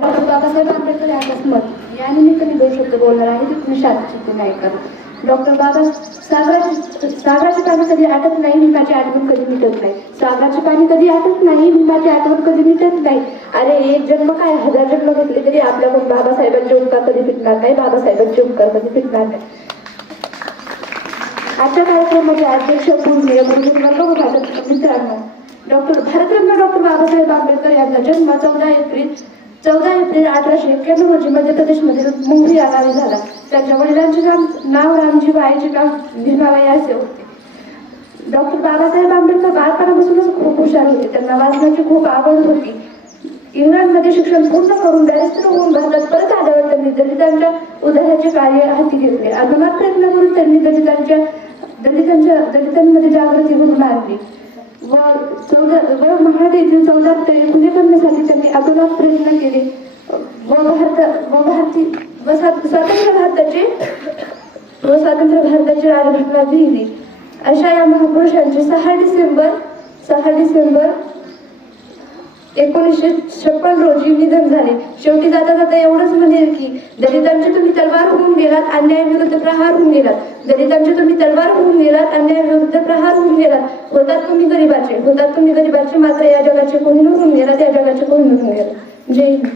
बाबासाहेब आंबेडकर यांचं मत. या निमित्ताने दोन शब्द बोलणार आहे ते तुम्ही शांतचित्ताने ऐका डॉक्टर बाबा सागराची सागराचे पाणी कधी आटत नाही भीमाची आठवण कधी मिटत नाही. सागराचे पाणी कधी आटत नाही भीमाची आठवण कधी मिटत नाही. अरे एक जन्म काय? हजार जन्म घेतले तरी आपल्याकडून बाबासाहेबांचे उपकार कधी फिटणार नाही बाबासाहेबांचे उपकार कधी फिटणार नाही. आजच्या कार्यक्रमाचे अध्यक्ष पूर्वी गुरुवर्ग व माझ्या मित्रांनो. डॉक्टर भारतरत्न डॉक्टर बाबासाहेब आंबेडकर यांचा जन्म चौदा एप्रिल चौदा एप्रिल अठराशे एक्क्याण्णव रोजी मध्य प्रदेशमध्ये मुंबई या गावी झाला. त्यांच्या वडिलांचे नाव नाव रामजी बाईचे नाव भीमाबाई असे होते. डॉक्टर बाबासाहेब आंबेडकर बालपणापासूनच खूप हुशार होते. त्यांना वाचण्याची खूप आवड होती. इंग्लंडमध्ये शिक्षण पूर्ण करून बॅरिस्टर होऊन भारतात परत आल्यावर त्यांनी दलितांच्या उदयाचे कार्य हाती घेतले. अभिमान प्रयत्न करून त्यांनी दलितांच्या दलितांच्या दलितांमध्ये जागृती घडून आणली व चौदा व महाड चौदा ते खुले करण्यासाठी त्यांनी अतोनात प्रयत्न केले. व भारत व भारती व स्वा- स्वातंत्र्य भारताचे व स्वातंत्र्य भारताची राजघटना लिहिली अशा या महापुरुषांचे सहा डिसेंबर सहा डिसेंबर एकोणीसशे छप्पन रोजी निधन झाले. शेवटी जाता जाता एवढंच म्हणेल की दलितांची तुम्ही तलवार होऊन गेलात अन्याय विरुद्ध प्रहार होऊन गेलात. दलितांची तुम्ही तलवार होऊन गेलात अन्याय विरुद्ध प्रहार होऊन गेलात. होतात तुम्ही गरिबाचे होतात तुम्ही गरिबाचे मात्र या जगाचे कोणी होऊन गेलात या जगाचे कोणी होऊन गेलात जय हिंद.